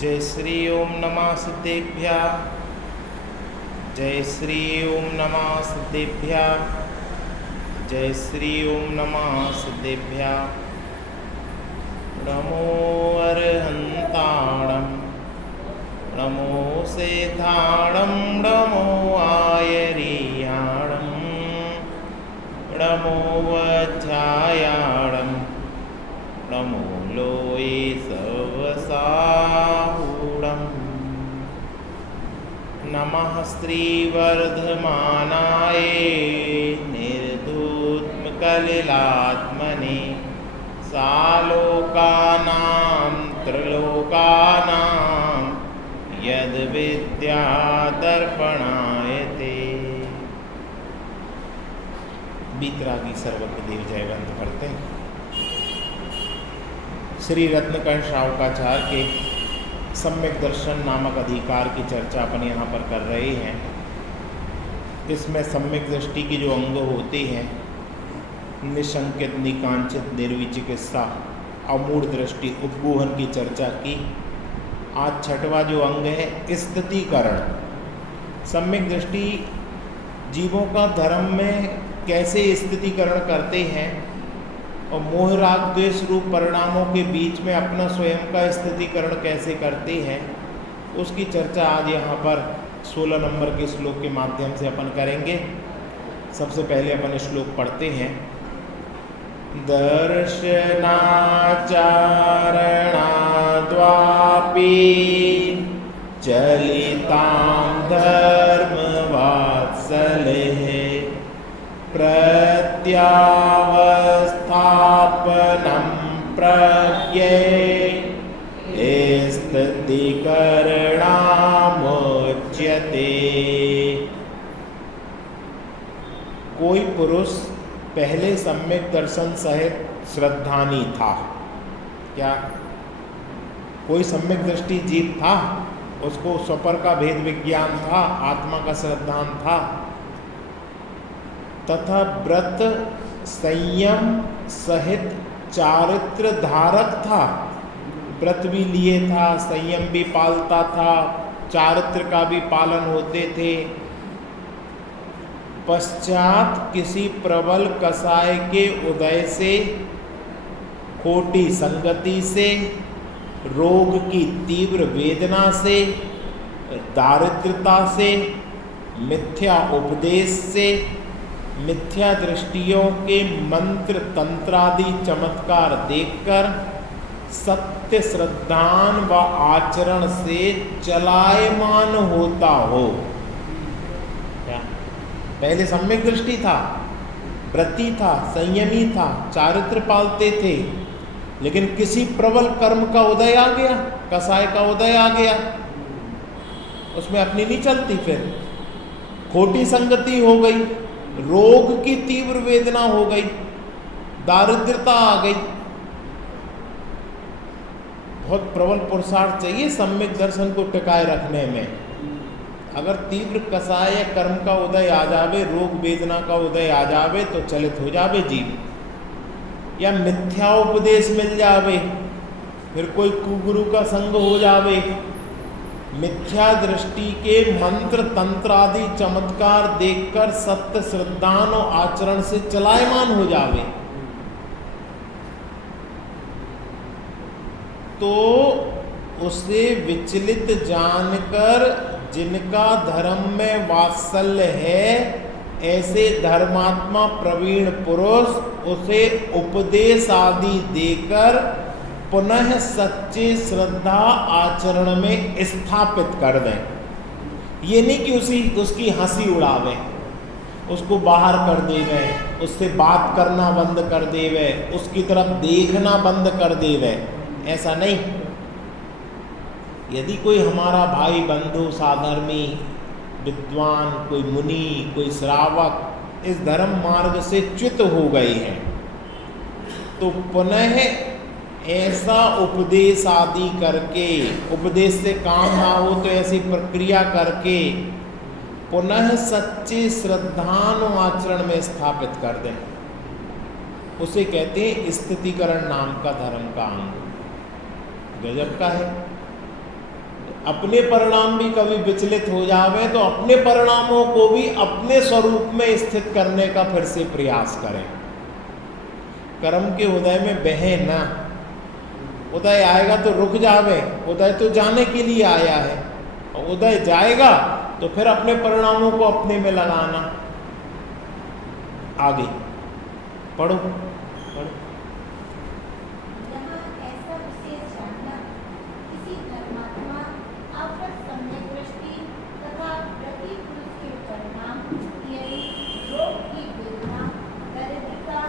जय श्री ओम नमः सिद्धेभ्यः। जय श्री ओम नमः सिद्धेभ्यः। जय श्री ओम नमः सिद्धेभ्यः। नमो अरहन्ताणं नमो सेताणं नमो आयरियाणं नमो वज्रायाणं नमो लोये सवसाहूणं नमः श्रीवर्धमानाय निर्धूतकलिलात्मने सालोकानां त्रिलोकानां यद्विद्यादर्पणायते। बीतरागी सर्वज्ञ देव जयवंत करते हैं। श्री रत्नकर्ण श्रावकाचार्य के सम्यक दर्शन नामक अधिकार की चर्चा अपन यहाँ पर कर रहे हैं। इसमें सम्यक दृष्टि की जो अंग होते हैं, निशंकित, निकांचित, निर्विचिकित्सा, अमूढ़ दृष्टि, उपगोहन की चर्चा की। आज छठवां जो अंग है स्थितिकरण। सम्यक दृष्टि जीवों का धर्म में कैसे स्थितिकरण करते हैं और मोह राग द्वेष रूप परिणामों के बीच में अपना स्वयं का स्थितिकरण कैसे करते हैं, उसकी चर्चा आज यहाँ पर 16 नंबर के श्लोक के माध्यम से अपन करेंगे। सबसे पहले अपन श्लोक पढ़ते हैं। दर्शनाचारणाद्वापि चलितां धर्मवात्सलेः प्रत्यावस्थापनं प्रज्ञे स्थितिकरणामुच्यते। कोई पुरुष पहले सम्यक दर्शन सहित श्रद्धानी था। क्या कोई सम्यक दृष्टि जीत था? उसको स्वपर का भेद विज्ञान था, आत्मा का श्रद्धान था, तथा व्रत संयम सहित चारित्र धारक था। व्रत भी लिए था, संयम भी पालता था, चारित्र का भी पालन होते थे। पश्चात किसी प्रबल कसाय के उदय से, खोटी संगति से, रोग की तीव्र वेदना से, दारिद्रता से, मिथ्या उपदेश से, मिथ्या दृष्टियों के मंत्र तंत्रादि चमत्कार देखकर सत्य श्रद्धान व आचरण से चलायमान होता हो। क्या पहले सम्यक दृष्टि था, व्रती था, संयमी था, चारित्र पालते थे, लेकिन किसी प्रबल कर्म का उदय आ गया, कसाय का उदय आ गया, उसमें अपनी नहीं चलती। फिर खोटी संगति हो गई, रोग की तीव्र वेदना हो गई, दारिद्रता आ गई। बहुत प्रबल पुरुषार्थ चाहिए सम्यक दर्शन को टिकाए रखने में। अगर तीव्र कसाय या कर्म का उदय आ जावे, रोग वेदना का उदय आ जावे तो चलित हो जावे जीव, या मिथ्या उपदेश मिल जावे, फिर कोई कुगुरु का संग हो जावे, मिथ्या दृष्टि के मंत्र तंत्र आदि चमत्कार देखकर सत्य श्रद्धान और आचरण से चलायमान हो जावे, तो उसे विचलित जानकर जिनका धर्म में वात्सल्य है, ऐसे धर्मात्मा प्रवीण पुरुष उसे उपदेश आदि देकर पुनः सच्चे श्रद्धा आचरण में स्थापित कर दें। ये नहीं कि उसकी हंसी उड़ावे, उसको बाहर कर देवे, उससे बात करना बंद कर देवे, उसकी तरफ देखना बंद कर देवे, ऐसा नहीं। यदि कोई हमारा भाई बंधु साधर्मी विद्वान, कोई मुनि, कोई श्रावक इस धर्म मार्ग से च्युत हो गए हैं, तो पुनः ऐसा उपदेश आदि करके, उपदेश से काम ना हो तो ऐसी प्रक्रिया करके पुनः सच्चे श्रद्धान आचरण में स्थापित कर दें, उसे कहते हैं स्थितिकरण नाम का धर्म का अंग। गजब का है। अपने परिणाम भी कभी विचलित हो जावे तो अपने परिणामों को भी अपने स्वरूप में स्थित करने का फिर से प्रयास करें। कर्म के उदय में बहे ना, उदय आएगा तो रुक जावे, उदय तो जाने के लिए आया है, और उदय जाएगा तो फिर अपने परिणामों को अपने में लगाना। आगे पढ़ो पढ़ो। यहाँ ऐसा विशेष जानना किसी धर्मात्मा आपस सम्यक दृष्टि तथा प्रति पुरुष के परिणाम यदि रोग की वेदना दरिद्रता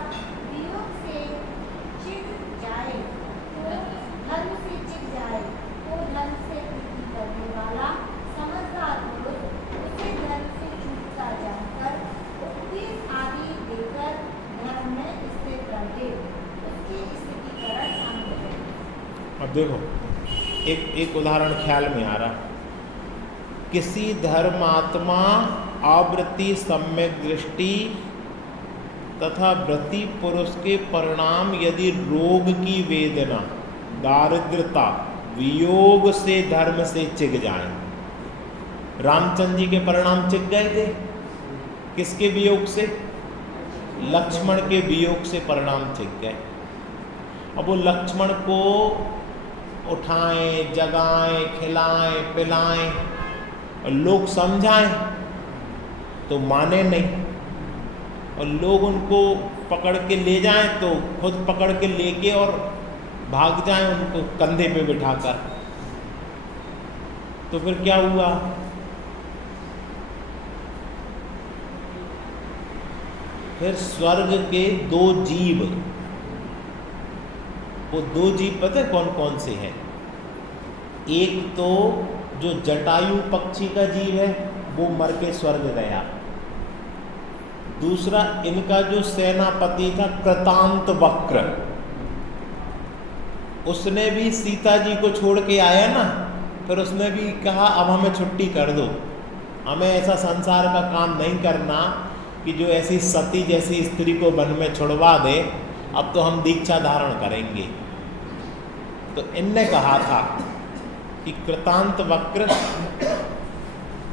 वियोग से चिढ़ जाए तो धर्म से चिढ़ जाए तो धर्म से प्रीति करने वाला समझदार पुरुष उसे धर्म से छूटता जानकर उपदेश आदि देकर धर्म में स्थिर कर दे, उसकी स्थितिकरण शामिल है। अब देखो एक उदाहरण ख्याल में आ रहा। किसी धर्मात्मा आवृत्ति सम्यक दृष्टि तथा व्रति पुरुष के परिणाम यदि रोग की वेदना दारिद्रता वियोग से धर्म से चिग जाए। रामचंद्र जी के परिणाम चिग गए थे, किसके वियोग से? लक्ष्मण के वियोग से परिणाम चिग गए। अब वो लक्ष्मण को उठाएं, जगाएं, खिलाएं, पिलाएं और लोग समझाएं तो माने नहीं, और लोग उनको पकड़ के ले जाएं तो खुद पकड़ के लेके और भाग जाएं उनको कंधे पे बिठाकर। तो फिर क्या हुआ? फिर स्वर्ग के दो जीव, वो दो जीव पता है कौन कौन से हैं? एक तो जो जटायु पक्षी का जीव है वो मर के स्वर्ग गया। दूसरा इनका जो सेनापति था कृतांत वक्र, उसने भी सीता जी को छोड़ के आया ना, फिर उसने भी कहा अब हमें छुट्टी कर दो, हमें ऐसा संसार का काम नहीं करना कि जो ऐसी सती जैसी स्त्री को वन में छुड़वा दे, अब तो हम दीक्षा धारण करेंगे। तो इनने कहा था कि कृतांत वक्र,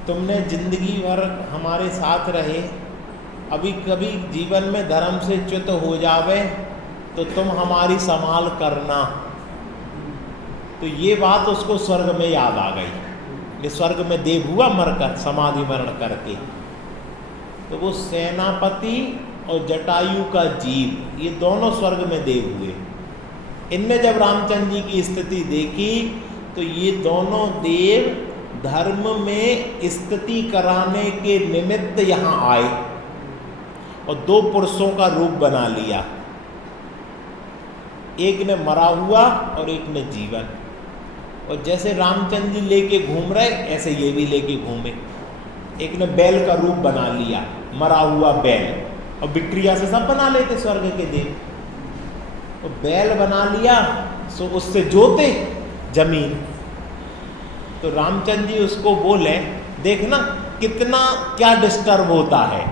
तुमने जिंदगी भर हमारे साथ रहे, अभी कभी जीवन में धर्म से च्युत हो जावे तो तुम हमारी संभाल करना। तो ये बात उसको स्वर्ग में याद आ गई, ये स्वर्ग में देव हुआ मरकर, समाधि मरण करके। तो वो सेनापति और जटायु का जीव, ये दोनों स्वर्ग में देव हुए। इनने जब रामचंद्र जी की स्थिति देखी तो ये दोनों देव धर्म में स्थिति कराने के निमित्त यहाँ आए और दो पुरुषों का रूप बना लिया, एक ने मरा हुआ और एक ने जीवन। और जैसे रामचंद्र जी लेके घूम रहे ऐसे ये भी लेके घूमे। एक ने बैल का रूप बना लिया, मरा हुआ बैल, और बिक्रिया से सब बना लेते स्वर्ग के देव। तो बैल बना लिया सो उससे जोते जमीन। तो रामचंद्र जी उसको बोले, देखना कितना क्या डिस्टर्ब होता है।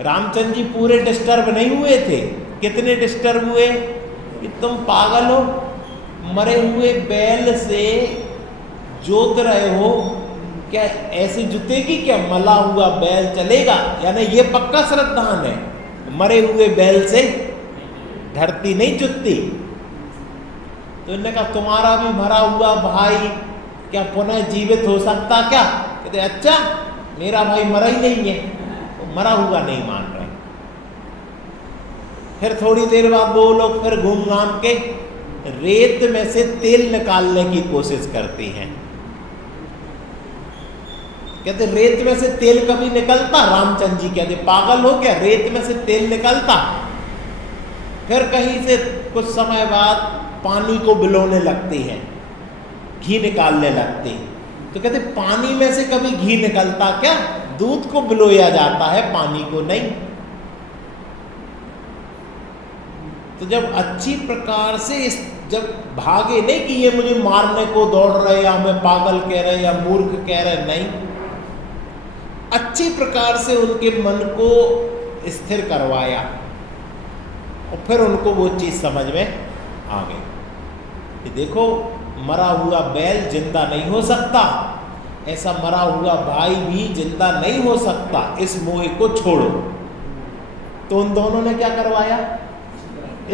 रामचंद्र जी पूरे डिस्टर्ब नहीं हुए थे, कितने डिस्टर्ब हुए कि तुम पागल हो, मरे हुए बैल से जोत रहे हो, क्या ऐसे जुतेगी क्या? मला हुआ बैल चलेगा? यानी ये पक्का श्रद्धान है, मरे हुए बैल से धरती नहीं जुतती। तो इन्होंने कहा तुम्हारा भी मरा हुआ भाई क्या पुनः जीवित हो सकता क्या? कहते अच्छा मेरा भाई मरा ही नहीं है, तो मरा हुआ नहीं मान रहे। फिर थोड़ी देर बाद वो लोग फिर घूम घाम के रेत में से तेल निकालने की कोशिश करती हैं। कहते रेत में से तेल कभी निकलता? रामचंद्र जी कहते पागल हो क्या, रेत में से तेल निकलता? फिर कहीं से कुछ समय बाद पानी को बिलोने लगती हैं, घी निकालने लगती हैं। तो कहते पानी में से कभी घी निकलता क्या? दूध को बिलोया जाता है, पानी को नहीं। तो जब अच्छी प्रकार से जब भागे नहीं कि ये मुझे मारने को दौड़ रहे या हमें पागल कह रहे या मूर्ख कह रहे, नहीं, अच्छी प्रकार से उनके मन को स्थिर करवाया और फिर उनको वो चीज़ समझ में आ गई कि देखो मरा हुआ बैल जिंदा नहीं हो सकता, ऐसा मरा हुआ भाई भी जिंदा नहीं हो सकता, इस मोह को छोड़ो। तो उन दोनों ने क्या करवाया?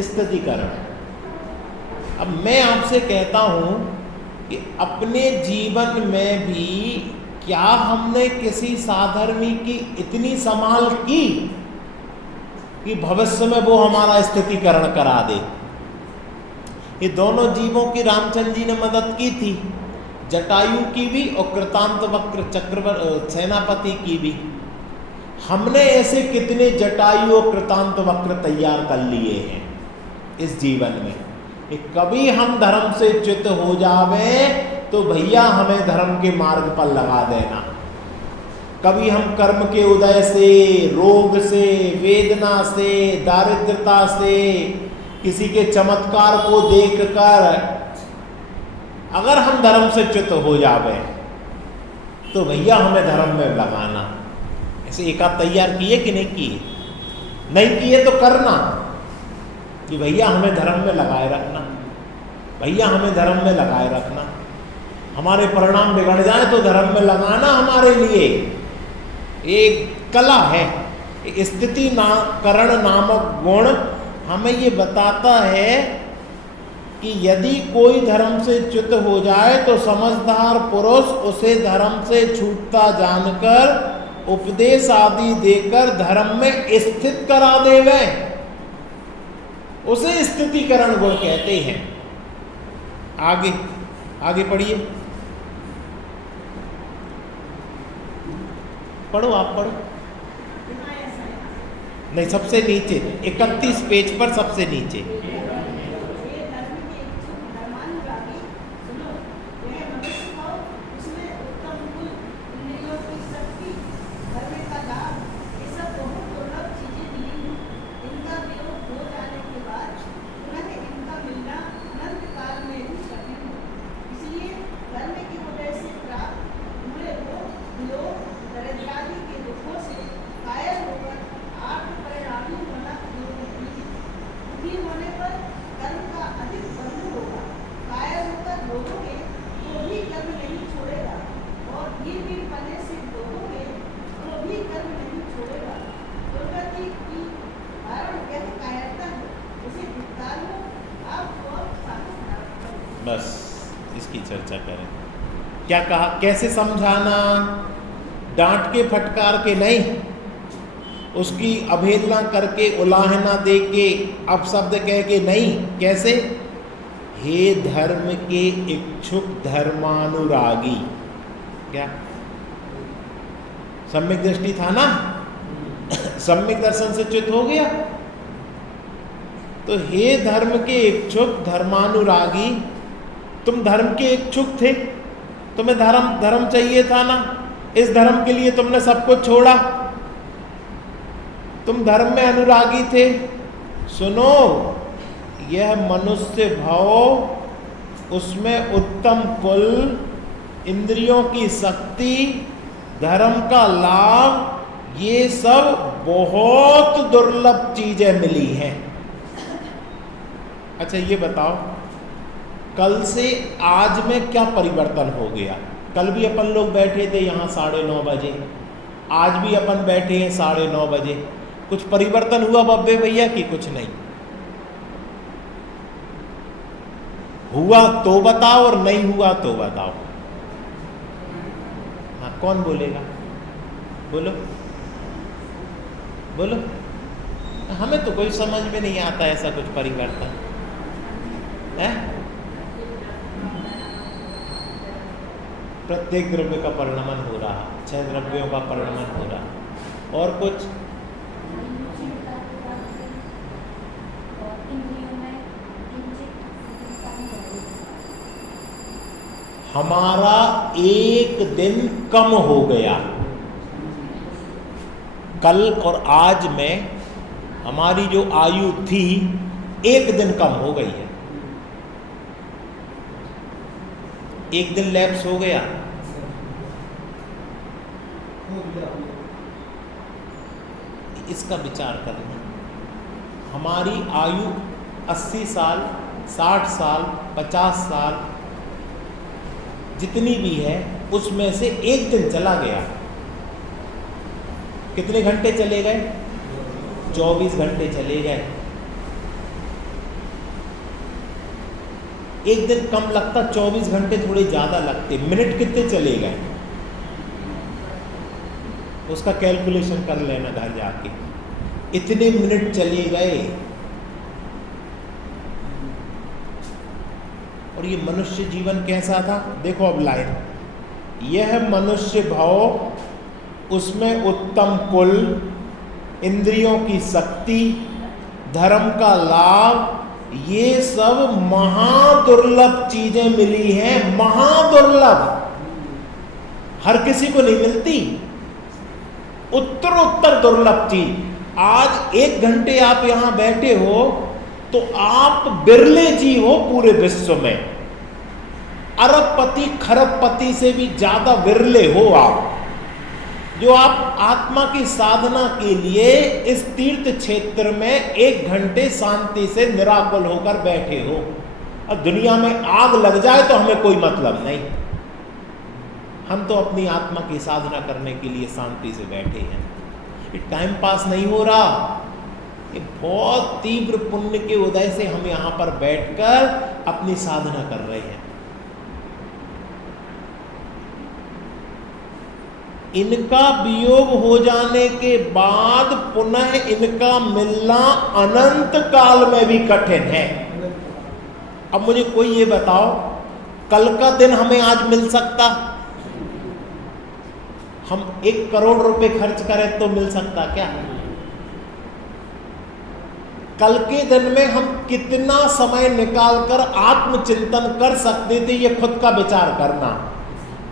स्थितिकरण। अब मैं आपसे कहता हूं कि अपने जीवन में भी क्या हमने किसी साधर्मी की इतनी संभाल की कि भविष्य में वो हमारा स्थितिकरण करा दे? ये दोनों जीवों की रामचंद्र जी ने मदद की थी, जटायु की भी और कृतांत वक्र चक्रवर्ती सेनापति की भी। हमने ऐसे कितने जटायु और कृतांत वक्र तैयार कर लिए हैं इस जीवन में कि कभी हम धर्म से च्युत हो जावे तो भैया हमें धर्म के मार्ग पर लगा देना। कभी हम कर्म के उदय से, रोग से, वेदना से, दारिद्रता से, किसी के चमत्कार को देखकर अगर हम धर्म से च्युत हो जावे तो भैया हमें धर्म में लगाना। ऐसे एक आध तैयार किए कि नहीं किए? नहीं किए तो करना कि भैया हमें धर्म में लगाए रखना, भैया हमें धर्म में लगाए रखना। हमारे परिणाम बिगड़ जाए तो धर्म में लगाना हमारे लिए एक कला है। स्थिति करण नामक गुण हमें ये बताता है कि यदि कोई धर्म से च्युत हो जाए तो समझदार पुरुष उसे धर्म से छूटता जानकर उपदेश आदि देकर धर्म में स्थित करा देवे, उसे स्थितिकरण गुण कहते हैं। आगे आगे पढ़िए, पढ़ो, आप पढ़ो। नहीं, सबसे नीचे 31 पेज पर सबसे नीचे। बस इसकी चर्चा करें। क्या कहा, कैसे समझाना? डांट के फटकार के नहीं, उसकी अवहेलना करके, उलाहना दे के, अपशब्द कह के नहीं। कैसे? हे धर्म के इच्छुक धर्मानुरागी। क्या सम्यक दृष्टि था ना? सम्यक दर्शन से च्युत हो गया तो हे धर्म के इच्छुक धर्मानुरागी, तुम धर्म के इच्छुक थे, तुम्हें धर्म चाहिए था ना, इस धर्म के लिए तुमने सब कुछ छोड़ा, तुम धर्म में अनुरागी थे। सुनो, यह मनुष्य भाव, उसमें उत्तम कुल, इंद्रियों की शक्ति, धर्म का लाभ, ये सब बहुत दुर्लभ चीजें मिली हैं। अच्छा ये बताओ, कल से आज में क्या परिवर्तन हो गया? कल भी अपन लोग बैठे थे यहाँ 9:30 बजे, आज भी अपन बैठे हैं 9:30 बजे। कुछ परिवर्तन हुआ बब्बे भैया कि कुछ नहीं हुआ? तो बताओ, और नहीं हुआ तो बताओ। हाँ, कौन बोलेगा? बोलो बोलो। हमें तो कोई समझ में नहीं आता ऐसा कुछ परिवर्तन है। प्रत्येक द्रव्य का परिणमन हो रहा, 6 द्रव्यों का परिणमन हो रहा। और कुछ? हमारा एक दिन कम हो गया। कल और आज में हमारी जो आयु थी एक दिन कम हो गई है। एक दिन लैप्स हो गया। इसका विचार करना। हमारी आयु 80 साल, 60 साल, 50 साल, जितनी भी है उसमें से एक दिन चला गया। कितने घंटे चले गए? 24 घंटे चले गए। एक दिन कम लगता, 24 घंटे थोड़े ज्यादा लगते। मिनट कितने चले गए उसका कैलकुलेशन कर लेना घर जाके। इतने मिनट चले गए। और ये मनुष्य जीवन कैसा था? देखो अब लाइन, यह मनुष्य भाव, उसमें उत्तम कुल, इंद्रियों की शक्ति, धर्म का लाभ, ये सब महादुर्लभ चीजें मिली हैं। महादुर्लभ, हर किसी को नहीं मिलती। उत्तरोत्तर दुर्लभ चीज। आज 1 घंटे आप यहां बैठे हो तो आप बिरले जीव हो पूरे विश्व में। अरबपति खरबपति से भी ज्यादा विरले हो आप, जो आप आत्मा की साधना के लिए इस तीर्थ क्षेत्र में 1 घंटे शांति से निराकुल होकर बैठे हो। और दुनिया में आग लग जाए तो हमें कोई मतलब नहीं, हम तो अपनी आत्मा की साधना करने के लिए शांति से बैठे हैं। ये टाइम पास नहीं हो रहा, ये बहुत तीव्र पुण्य के उदय से हम यहाँ पर बैठकर अपनी साधना कर रहे हैं। इनका वियोग हो जाने के बाद पुनः इनका मिलना अनंत काल में भी कठिन है। अब मुझे कोई ये बताओ, कल का दिन हमें आज मिल सकता? हम 1 करोड़ रुपए खर्च करें तो मिल सकता क्या? कल के दिन में हम कितना समय निकालकर आत्मचिंतन कर सकते थे, ये खुद का विचार करना।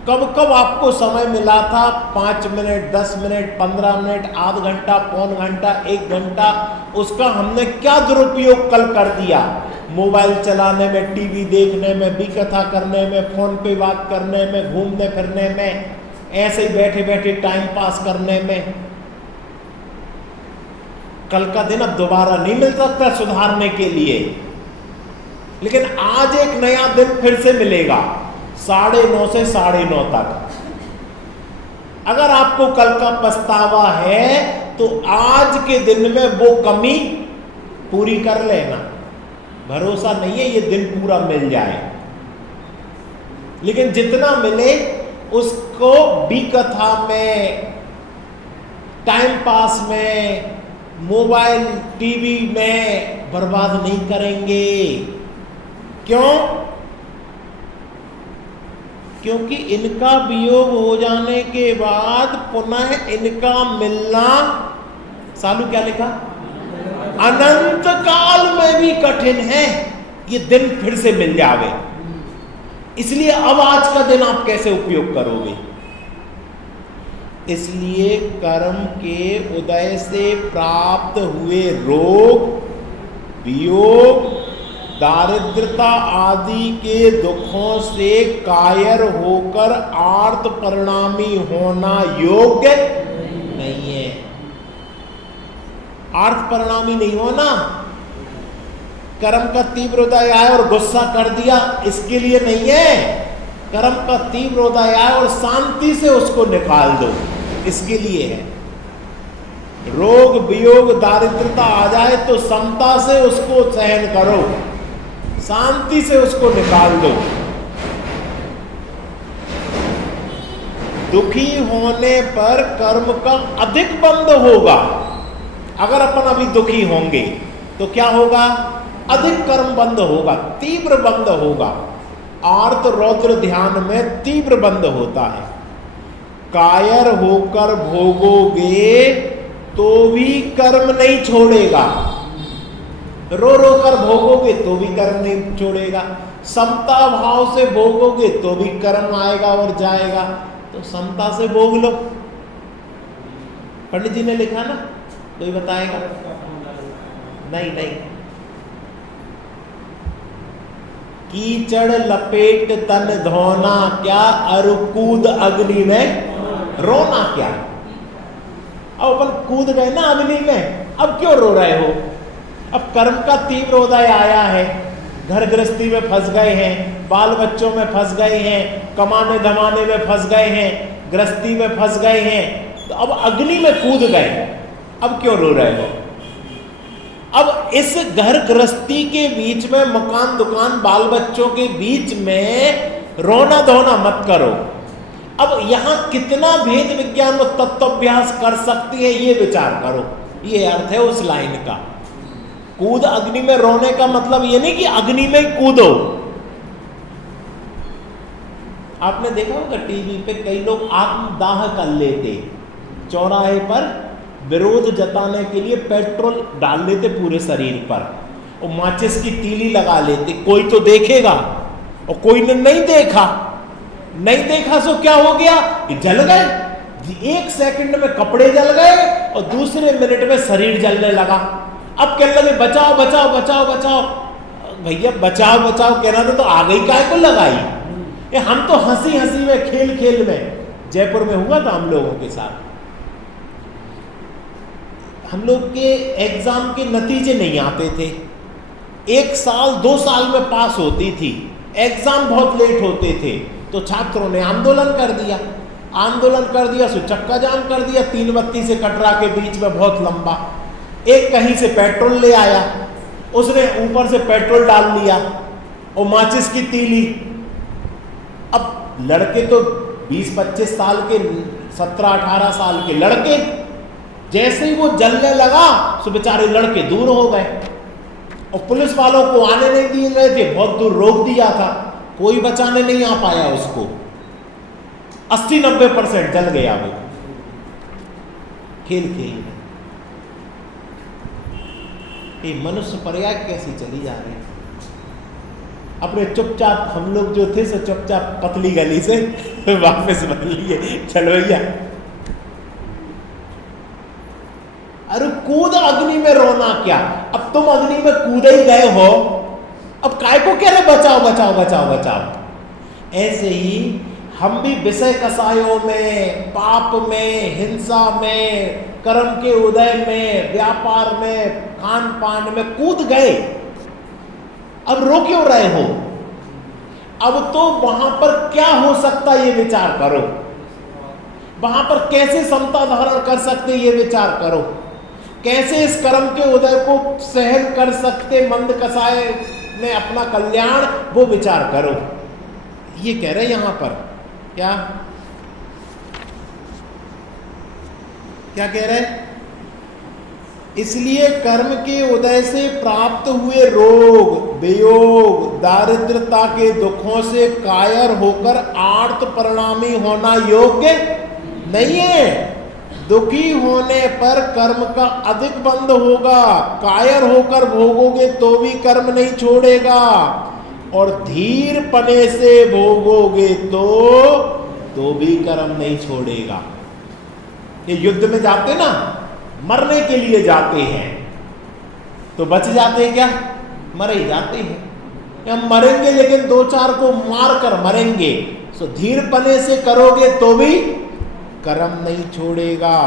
कब कब आपको समय मिला था? 5 मिनट, 10 मिनट, 15 मिनट, आध घंटा, पौन घंटा, 1 घंटा, उसका हमने क्या दुरुपयोग कल कर दिया? मोबाइल चलाने में, टीवी देखने में, विकथा करने में, फोन पे बात करने में, घूमने फिरने में, ऐसे ही बैठे बैठे टाइम पास करने में। कल का दिन अब दोबारा नहीं मिल सकता सुधारने के लिए, लेकिन आज एक नया दिन फिर से मिलेगा 9:30 से 9:30 तक। अगर आपको कल का पछतावा है तो आज के दिन में वो कमी पूरी कर लेना। भरोसा नहीं है ये दिन पूरा मिल जाए, लेकिन जितना मिले उसको विकथा में, टाइम पास में, मोबाइल टीवी में बर्बाद नहीं करेंगे। क्यों? क्योंकि इनका वियोग हो जाने के बाद पुनः इनका मिलना, सालू क्या लिखा? अनंत काल में भी कठिन है ये दिन फिर से मिल जावे। इसलिए अब आज का दिन आप कैसे उपयोग करोगे? इसलिए कर्म के उदय से प्राप्त हुए रोग, वियोग, दारिद्रता आदि के दुखों से कायर होकर आर्त परिणामी होना योग्य नहीं है। आर्त परिणामी नहीं होना, कर्म का तीव्र उदय आए और गुस्सा कर दिया, इसके लिए नहीं है। कर्म का तीव्र उदय आए और शांति से उसको निकाल दो, इसके लिए है। रोग, वियोग, दारिद्रता आ जाए तो समता से उसको सहन करो, शांति से उसको निकाल दो। दुखी होने पर कर्म का अधिक बंध होगा। अगर अपन अभी दुखी होंगे तो क्या होगा? अधिक कर्म बंध होगा, तीव्र बंध होगा। आर्त रौद्र ध्यान में तीव्र बंध होता है। कायर होकर भोगोगे तो भी कर्म नहीं छोड़ेगा, रो रो कर भोगोगे तो भी कर्म नहीं छोड़ेगा। समता भाव से भोगोगे तो भी कर्म आएगा और जाएगा। तो समता से भोग लो। पंडित जी ने लिखा ना, कोई बताएगा? नहीं। कीचड़ लपेट तन धोना क्या, अरु कूद अग्नि में रोना क्या। अब अपन कूद गए ना अग्नि में, अब क्यों रो रहे हो? अब कर्म का तीव्र उदय आया है, घर गृहस्थी में फंस गए हैं, बाल बच्चों में फंस गए हैं, कमाने धमाने में फंस गए हैं, गृहस्थी में फंस गए हैं, तो अब अग्नि में कूद गए, अब क्यों रो रहे हो? अब इस घर गृहस्थी के बीच में, मकान दुकान बाल बच्चों के बीच में रोना धोना मत करो। अब यहां कितना भेद विज्ञान और तत्वाभ्यास कर सकती है ये विचार करो। ये अर्थ है उस लाइन का। कूद अग्नि में रोने का मतलब ये नहीं कि अग्नि में कूदो। आपने देखा होगा टीवी पे कई लोग आत्मदाह कर लेते, चौराहे पर विरोध जताने के लिए पेट्रोल डाल लेते पूरे शरीर पर और माचिस की तीली लगा लेते। कोई तो देखेगा और कोई ने नहीं देखा, नहीं देखा सो क्या हो गया कि जल गए। 1 सेकंड में कपड़े जल गए और दूसरे मिनट में शरीर जलने लगा। अब कहने लगे बचाओ बचाओ बचाओ बचाओ। भैया बचाओ बचाओ कहना तो आ गई काय को लगाई। ये हम तो हंसी हंसी में, खेल खेल में, जयपुर में हुआ था हम लोगों के साथ। हम लोग के एग्जाम के नतीजे नहीं आते थे, 1 साल 2 साल में पास होती थी, एग्जाम बहुत लेट होते थे, तो छात्रों ने आंदोलन कर दिया। आंदोलन कर दिया सो चक्का जाम कर दिया 3 बत्ती से कटरा के बीच में, बहुत लंबा। एक कहीं से पेट्रोल ले आया, उसने ऊपर से पेट्रोल डाल लिया और माचिस की तीली। अब लड़के तो 20-25 साल के, 17-18 साल के लड़के, जैसे ही वो जलने लगा तो बेचारे लड़के दूर हो गए और पुलिस वालों को आने नहीं दिए गए थे, बहुत दूर रोक दिया था, कोई बचाने नहीं आ पाया उसको। 80-90% जल गया वो खेल खेल में। ये मनुष्य प्रयाग कैसी चली जा रही है। अपने चुपचाप हम लोग जो थे सो चुपचाप पतली गली से वापस बन लिए, चलो भैया। अरे कूद अग्नि में, रोना क्या? अब तुम अग्नि में कूद ही गए हो, अब काय को कह रहे बचाओ बचाओ बचाओ बचाओ। ऐसे ही हम भी विषय कसायों में, पाप में, हिंसा में, कर्म के उदय में, व्यापार में, खान पान में कूद गए। अब रो क्यों रहे हो? अब तो वहां पर क्या हो सकता ये विचार करो, वहां पर कैसे समता धारण कर सकते ये विचार करो, कैसे इस कर्म के उदय को सहन कर सकते मंद कसाय में अपना कल्याण, वो विचार करो। ये कह रहे यहां पर क्या क्या कह रहे? इसलिए कर्म के उदय से प्राप्त हुए रोग, वियोग, दारिद्रता के दुखों से कायर होकर आर्त परिणामी होना योग्य नहीं है। दुखी होने पर कर्म का अधिक बंध होगा, कायर होकर भोगोगे तो भी कर्म नहीं छोड़ेगा, और धीर पने से भोगोगे तो भी कर्म नहीं छोड़ेगा। ये युद्ध में जाते ना, मरने के लिए जाते हैं, तो बच जाते हैं क्या? मर ही जाते हैं। हम मरेंगे लेकिन 2-4 को मार कर मरेंगे। सो धीर पने से करोगे तो भी कर्म नहीं छोड़ेगा।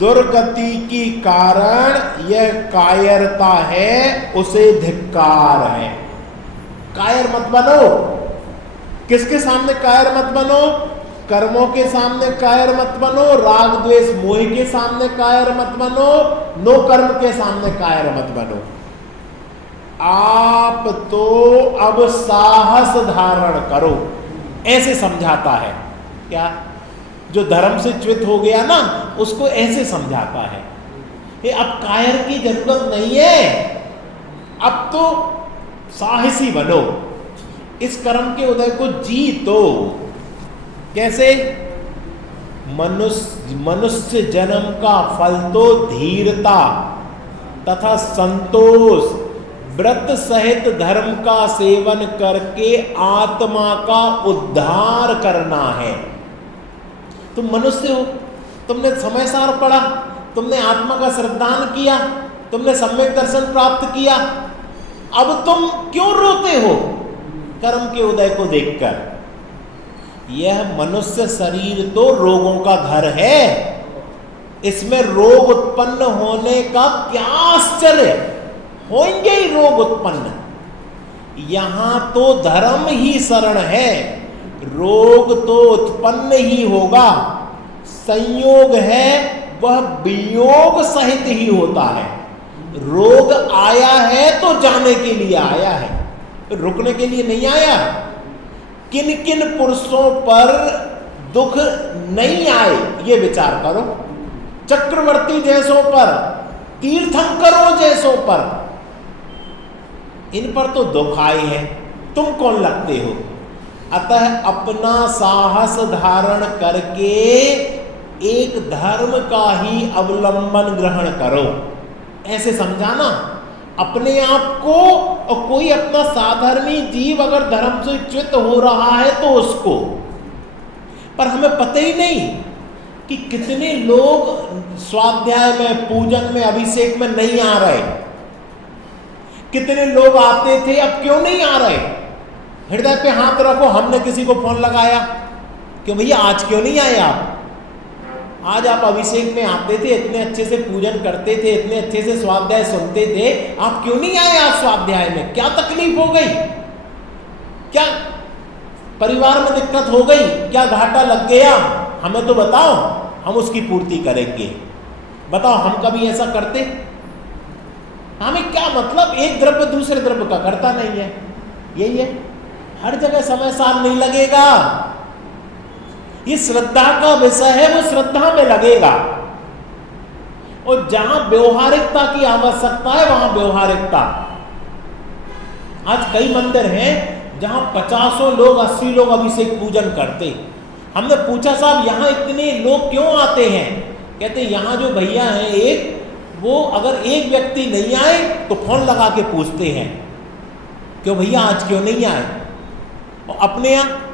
दुर्गति की कारण यह कायरता है, उसे धिक्कार है। कायर मत बनो। किसके सामने कायर मत बनो? कर्मों के सामने कायर मत बनो, राग द्वेष मोह के सामने कायर मत बनो, नो कर्म के सामने कायर मत बनो। आप तो अब साहस धारण करो, ऐसे समझाता है। क्या? जो धर्म से च्युत हो गया ना, उसको ऐसे समझाता है कि अब कायर की जरूरत नहीं है, अब तो साहसी बनो, इस कर्म के उदय को जीतो। कैसे? मनुष्य जन्म का फल तो धीरता तथा संतोष, व्रत सहित धर्म का सेवन करके आत्मा का उद्धार करना है। तुम मनुष्य हो, तुमने समय सार पढ़ा, तुमने आत्मा का श्रद्धान किया, तुमने सम्यक दर्शन प्राप्त किया, अब तुम क्यों रोते हो कर्म के उदय को देखकर? यह मनुष्य शरीर तो रोगों का घर है, इसमें रोग उत्पन्न होने का क्या आश्चर्य? होंगे ही रोग उत्पन्न, यहां तो धर्म ही शरण है, रोग तो उत्पन्न ही होगा। संयोग है वह वियोग सहित ही होता है। रोग आया है तो जाने के लिए आया है, रुकने के लिए नहीं आया। किन किन पुरुषों पर दुख नहीं आए ये विचार करो। चक्रवर्ती जैसों पर, तीर्थंकरों जैसों पर, इन पर तो दुख आए हैं, तुम कौन लगते हो? अतः अपना साहस धारण करके एक धर्म का ही अवलंबन ग्रहण करो, ऐसे समझाना अपने आप को। और कोई अपना साधर्मी जीव अगर धर्म से च्युत हो रहा है तो उसको, पर हमें पता ही नहीं कि कितने लोग स्वाध्याय में, पूजन में, अभिषेक में नहीं आ रहे। कितने लोग आते थे, अब क्यों नहीं आ रहे? हृदय पे हाथ रखो। हमने किसी को फोन लगाया, क्यों भैया आज क्यों नहीं आए आप? आज आप अभिषेक में आते थे, इतने अच्छे से पूजन करते थे, इतने अच्छे से स्वाध्याय सुनते थे, आप क्यों नहीं आए आज स्वाध्याय में? क्या तकलीफ हो गई? क्या परिवार में दिक्कत हो गई? क्या घाटा लग गया? हमें तो बताओ, हम उसकी पूर्ति करेंगे। बताओ, हम कभी ऐसा करते? हमें क्या मतलब? एक द्रव्य दूसरे द्रव्य का करता नहीं है, यही है। हर जगह समय साल नहीं लगेगा। ये श्रद्धा का विषय है, वो श्रद्धा में लगेगा। और जहां व्यवहारिकता की आवश्यकता है वहां व्यवहारिकता। आज कई मंदिर हैं जहां 50 लोग, 80 लोग अभिषेक पूजन करते। हमने पूछा, साहब यहां इतने लोग क्यों आते हैं? कहते यहां जो भैया हैं एक, वो अगर एक व्यक्ति नहीं आए तो फोन लगा के पूछते हैं, क्यों भैया आज क्यों नहीं आए? और अपने यहां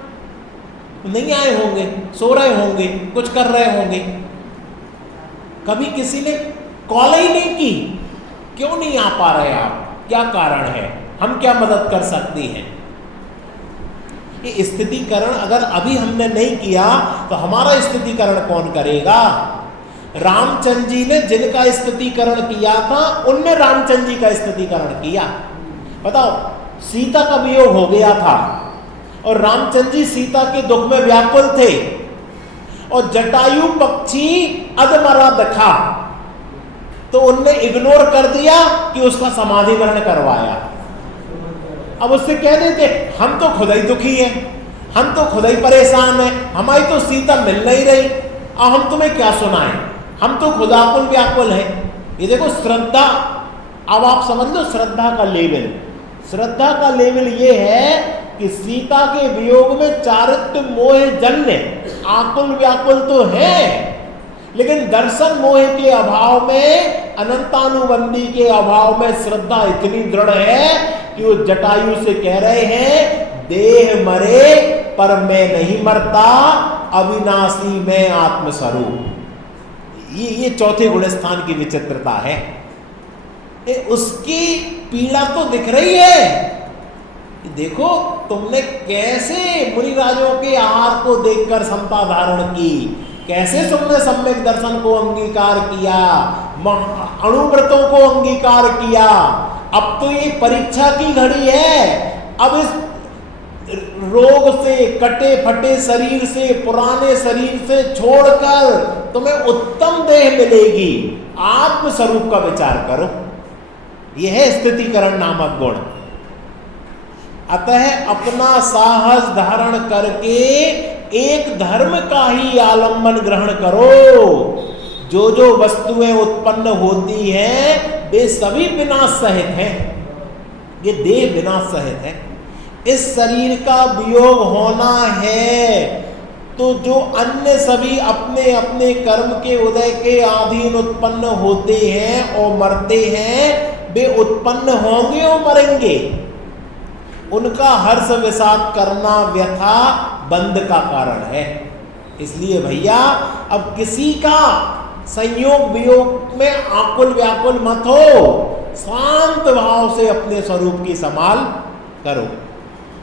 नहीं आए होंगे, सो रहे होंगे, कुछ कर रहे होंगे। कभी किसी ने कॉल ही नहीं की, क्यों नहीं आ पा रहे आप? क्या कारण है? हम क्या मदद कर सकते हैं? ये स्थितिकरण अगर अभी हमने नहीं किया तो हमारा स्थितिकरण कौन करेगा? रामचंद्र जी ने जिनका स्थितिकरण किया था, उनने रामचंद्र जी का स्थितिकरण किया। बताओ, सीता का वियोग हो गया था और रामचंद्र जी सीता के दुख में व्याकुल थे, और जटायु पक्षी अधमरा दिखा तो उनने इग्नोर कर दिया कि उसका समाधि मरण करवाया। अब उससे कह देते, हम तो खुद ही दुखी हैं, हम तो खुद ही परेशान हैं, हमारी तो सीता मिल नहीं रही, अब हम तुम्हें क्या सुनाएं, हम तो खुद आकुल व्याकुल हैं। ये देखो श्रद्धा, अब आप समझ लो श्रद्धा का लेवल। श्रद्धा का लेवल ये है कि सीता के वियोग में चारित्र मोह जन्य आकुल व्याकुल तो है, लेकिन दर्शन मोह के अभाव में, अनंतानुबंधी के अभाव में श्रद्धा इतनी दृढ़ है कि वो जटायु से कह रहे हैं, देह मरे पर मैं नहीं मरता, अविनाशी मैं आत्मस्वरूप। ये चौथे गुण स्थान की विचित्रता है। उसकी पीड़ा तो दिख रही है। देखो तुमने कैसे मुनिराजों के आहार को देखकर समता धारण की, कैसे तुमने सम्यक दर्शन को अंगीकार किया, अणुव्रतों को अंगीकार किया। अब तो ये परीक्षा की घड़ी है। अब इस रोग से, कटे फटे शरीर से, पुराने शरीर से छोड़कर तुम्हें उत्तम देह मिलेगी। आत्म स्वरूप का विचार करो। यह है स्थितिकरण नामक गुण। अतः अपना साहस धारण करके एक धर्म का ही आलंबन ग्रहण करो। जो जो वस्तुएं उत्पन्न होती हैं वे सभी विनाश सहित हैं। ये देह विनाश सहित है। इस शरीर का वियोग होना है तो जो अन्य सभी अपने अपने कर्म के उदय के अधीन उत्पन्न होते हैं और मरते हैं, वे उत्पन्न होंगे और मरेंगे। उनका हर्ष विषाद करना व्यथा बंध का कारण है। इसलिए भैया अब किसी का संयोग वियोग में आकुल व्याकुल मत हो, शांत भाव से अपने स्वरूप की संभाल करो।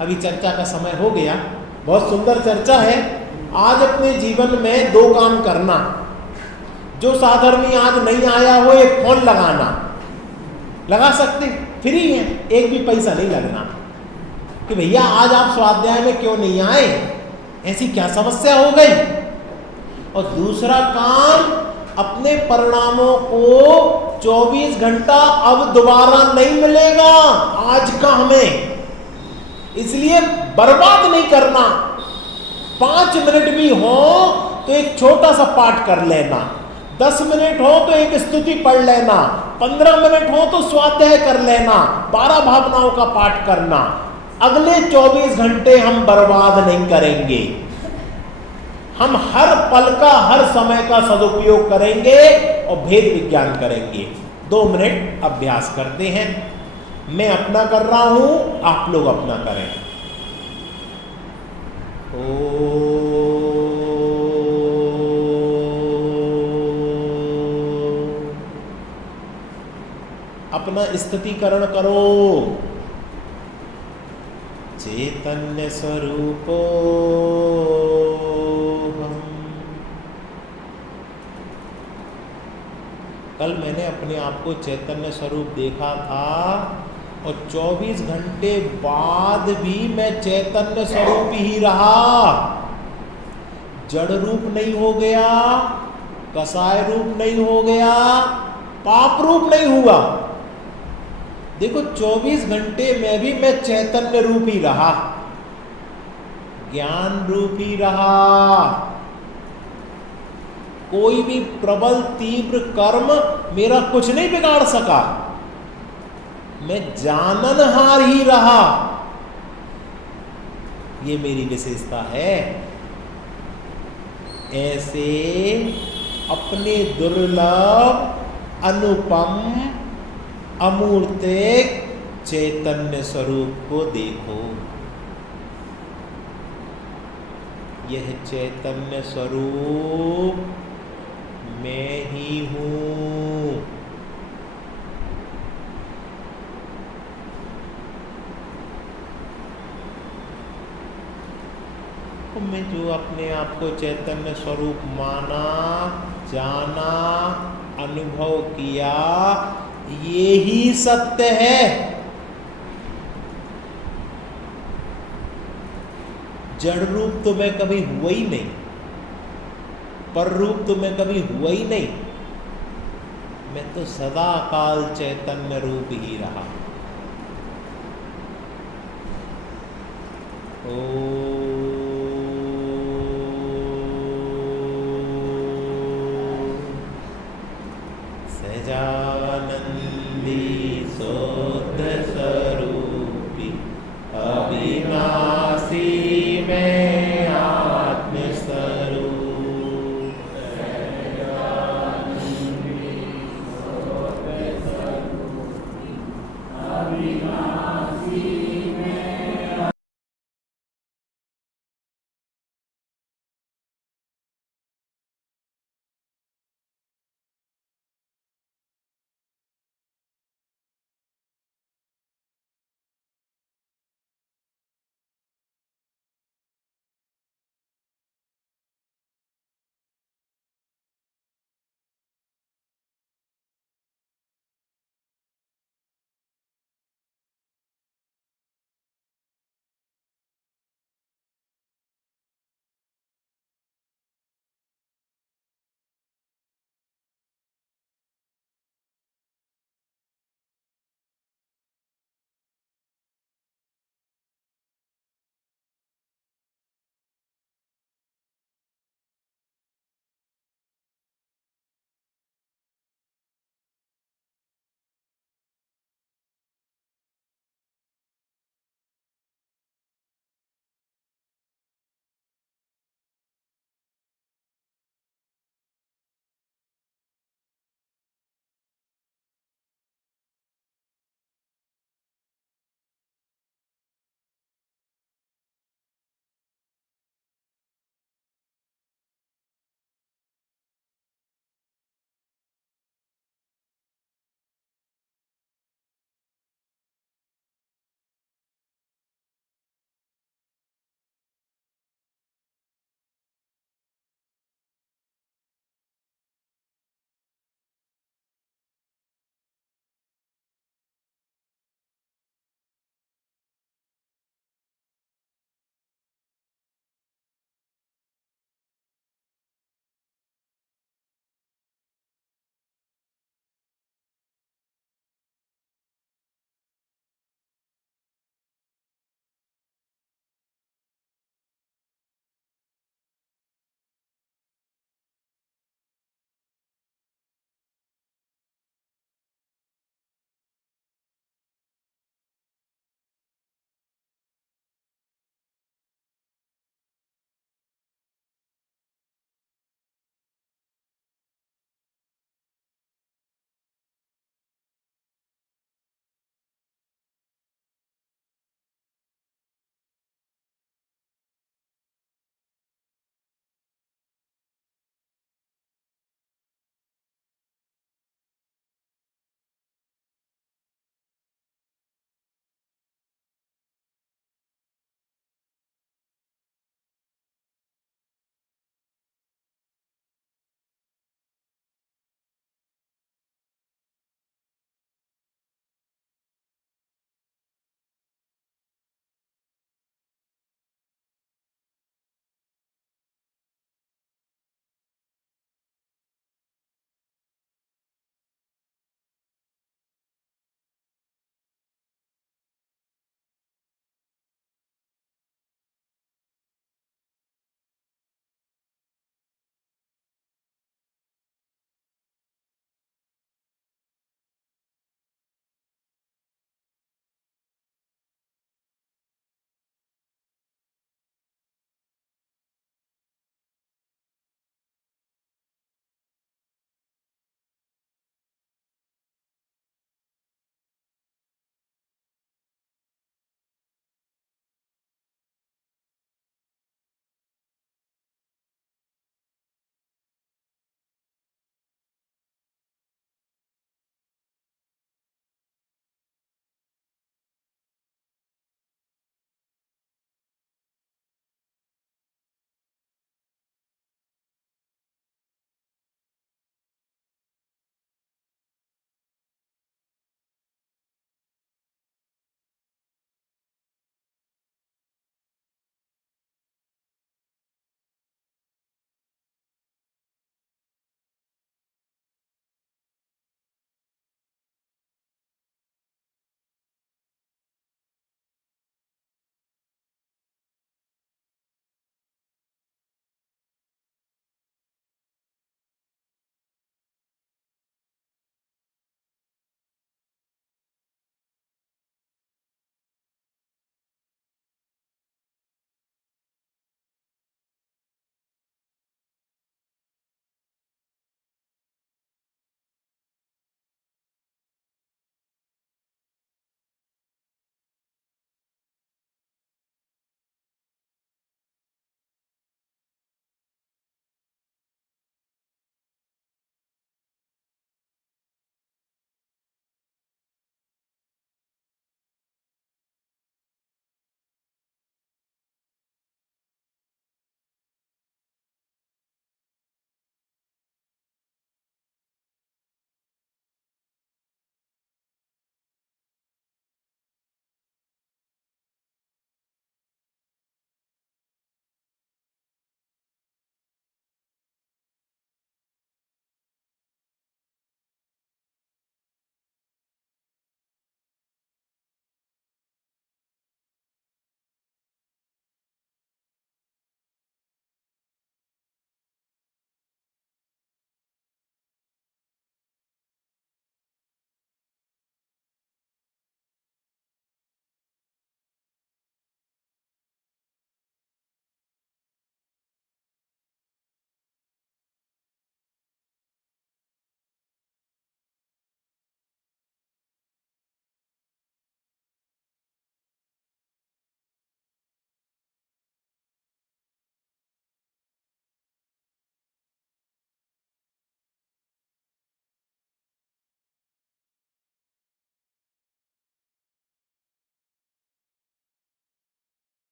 अभी चर्चा का समय हो गया, बहुत सुंदर चर्चा है। आज अपने जीवन में 2 काम करना। जो साधर्मी आज नहीं आया हो, एक फोन लगाना, लगा सकते, फ्री है, एक भी पैसा नहीं लगना। कि भैया आज आप स्वाध्याय में क्यों नहीं आए, ऐसी क्या समस्या हो गई। और दूसरा काम, अपने परिणामों को 24 घंटा अब दोबारा नहीं मिलेगा, आज का हमें, इसलिए बर्बाद नहीं करना। 5 मिनट भी हो तो एक छोटा सा पाठ कर लेना, 10 मिनट हो तो एक स्तुति पढ़ लेना, 15 मिनट हो तो स्वाध्याय कर लेना, 12 भावनाओं का पाठ करना। अगले 24 घंटे हम बर्बाद नहीं करेंगे, हम हर पल का, हर समय का सदुपयोग करेंगे और भेद विज्ञान करेंगे। 2 मिनट अभ्यास करते हैं, मैं अपना कर रहा हूं, आप लोग अपना करें। अपना स्थितिकरण करो। चैतन्य स्वरूपो कल मैंने अपने आप को चैतन्य स्वरूप देखा था और 24 घंटे बाद भी मैं चैतन्य स्वरूप ही रहा, जड़ रूप नहीं हो गया, कसाय रूप नहीं हो गया, पाप रूप नहीं हुआ। देखो 24 घंटे में भी मैं चैतन्य रूप ही रहा, ज्ञान रूप ही रहा। कोई भी प्रबल तीव्र कर्म मेरा कुछ नहीं बिगाड़ सका, मैं जाननहार ही रहा। ये मेरी विशेषता है। ऐसे अपने दुर्लभ, अनुपम, अमूर्तिक चैतन्य स्वरूप को देखो। यह चैतन्य स्वरूप मैं ही हूं। मैं जो अपने आप को चैतन्य स्वरूप माना, जाना, अनुभव किया, ये ही सत्य है। जड़ रूप तो मैं कभी हुआ ही नहीं, पर रूप तो मैं कभी हुआ ही नहीं, मैं तो सदा काल चैतन्य रूप ही रहा। सहजानंदी शुद्ध स्वरूपी अविनाशी